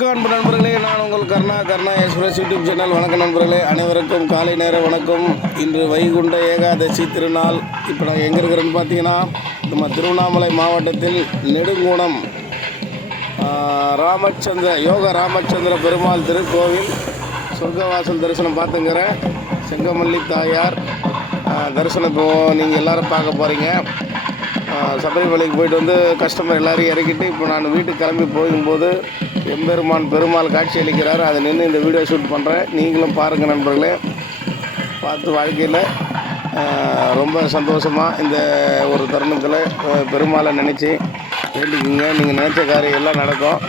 வணக்கம் அன்பு நண்பர்களே நான் உங்கள் Karna Karna express YouTube channel. வணக்கம் நண்பர்களே அனைவருக்கும் காலை நேர வணக்கம். இன்று வைகுண்ட ஏகாதசி திருநாள். இப்போ நாங்கள் எங்கே இருக்கிறோன்னு பார்த்தீங்கன்னா நம்ம திருவண்ணாமலை மாவட்டத்தில் நெடுங்குணம் ராமச்சந்திர யோக ராமச்சந்திர பெருமாள் திருக்கோவில் சொர்க்கவாசல் தரிசனம் பார்த்துங்கிறேன். செங்கமல்லி தாயார் தரிசனம் இப்போ நீங்கள் எல்லோரும் பார்க்க போகிறீங்க சபரிமலைக்கு போயிட்டு வந்து கஸ்டமர் எல்லாரையும் இறக்கிட்டு இப்போ நான் வீட்டுக்கு கிளம்பி போகும்போது எம்பெருமான் பெருமாள் காட்சி அளிக்கிறார். அதை நின்று இந்த வீடியோ ஷூட் பண்ணுறேன் நீங்களும் பாருங்கள் நண்பர்களே. பார்த்து வாழ்க்கையில் ரொம்ப சந்தோஷமாக இந்த ஒரு தருணத்தில் பெருமாளை நினச்சி வேண்டிக்குங்க. நீங்கள் நினச்ச காரியம் எல்லாம் நடக்கும்.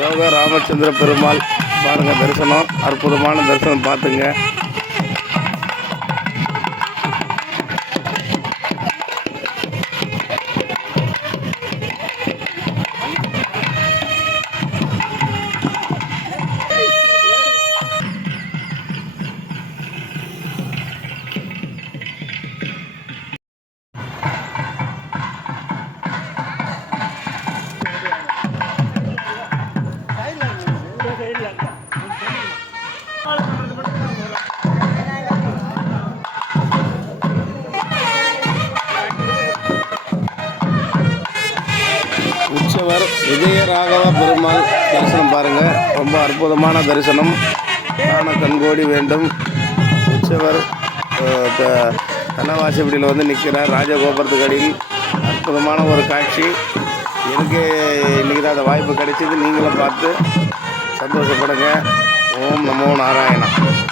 யோகா ராமச்சந்திர பெருமாள் பாருங்கள் தரிசனம் அற்புதமான தரிசனம் பார்த்துங்க. உற்சவர் விஜயராகவ பெருமாள் தரிசனம் பாருங்கள் ரொம்ப அற்புதமான தரிசனம். காண கண்கோடி வேண்டும். உற்சவர் த- கண்ணவாசிப்படியில் வந்து நிற்கிறார் ராஜகோபுரத்துக்கு அடியில் அற்புதமான ஒரு காட்சி. எனக்கு இன்றைக்கி தான் அந்த வாய்ப்பு கிடைச்சிது? நீங்களும் பார்த்து சந்தோஷப்படுங்க. ஓம் நமோ நாராயணா.